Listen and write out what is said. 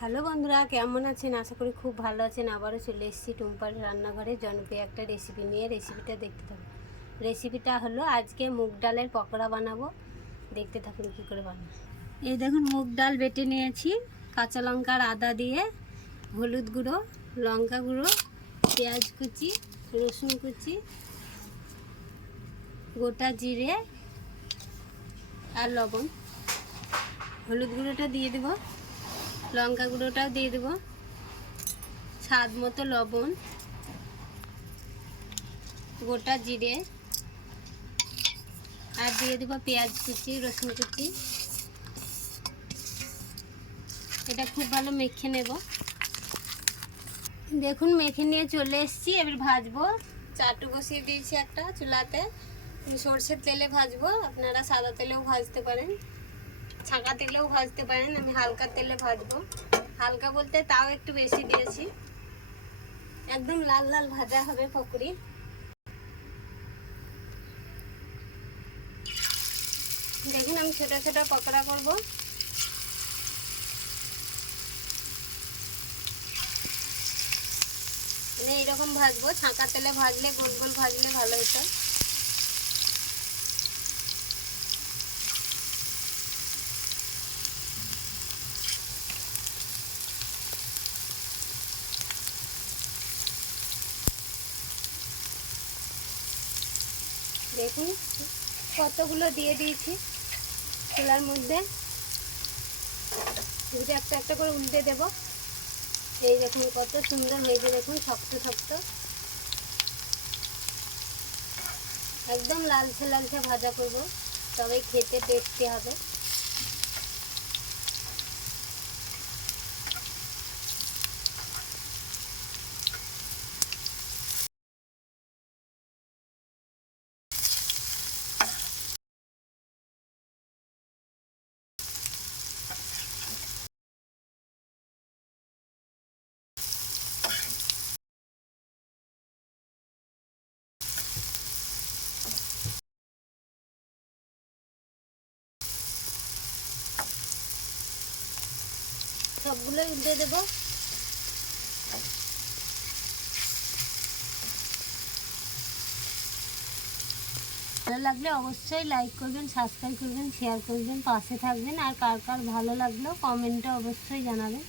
Hello বন্ধুরা, কেমন আছেন? আশা করি খুব ভালো আছেন। আবারও চলে এসেছি টুম্পার রান্নাঘরে জনপ্রিয় একটা রেসিপি নিয়ে। রেসিপিটা দেখতে থাকুন। রেসিপিটা হলো আজকে মুগ ডালের পকোড়া বানাবো। দেখতে থাকুন কী করে বানাবো। এই দেখুন, মুগ ডাল বেটে নিয়েছি কাঁচা লঙ্কা আর আদা দিয়ে, হলুদ গুঁড়ো, লঙ্কা গুঁড়ো, পেঁয়াজ কুচি, রসুন কুচি, গোটা জিরে আর লবণ। হলুদ গুঁড়োটা দিয়ে দেবো, লঙ্কা গুঁড়োটাও দিয়ে দেবো, স্বাদ মতো লবণ, গোটা জিরে, আর দিয়ে দেবো পেঁয়াজ কুচি, রসুন কুচি। এটা খুব ভালো মেখে নেব। দেখুন মেখে নিয়ে চলে এসেছি। এবার ভাজবো। চাটু বসিয়ে দিয়েছি একটা চুলাতে। সরষের তেলে ভাজবো, আপনারা সাদা তেলেও ভাজতে পারেন, ছাঁকা তেলেও ভাজতে পারেন। আমি হালকা তেলে ভাজবো। হালকা বলতে তাও একটু বেশি দিয়েছি। একদম লাল লাল ভাজা হবে পকোড়ি। দেখুন আমি ছোটো ছোটো পকোড়া করবো। মানে এইরকম ভাজবো, ছাঁকা তেলে ভাজলে, গোল গোল ভাজলে ভালো হতো। দেখুন কতগুলো দিয়ে দিয়েছি চুলার মধ্যে। একটা একটা করে উল্টে দেব। এই দেখুন কত সুন্দর হয়েছে, দেখুন শক্ত শক্ত, একদম লালচে লালচে ভাজা করব, তবে খেতে টেস্টি হবে। সবগুলো উল্টে দেব। ভালো লাগলে অবশ্যই লাইক করবেন, সাবস্ক্রাইব করবেন, শেয়ার করবেন, পাশে থাকবেন। আর কার কার ভালো লাগলো কমেন্টে অবশ্যই জানাবেন।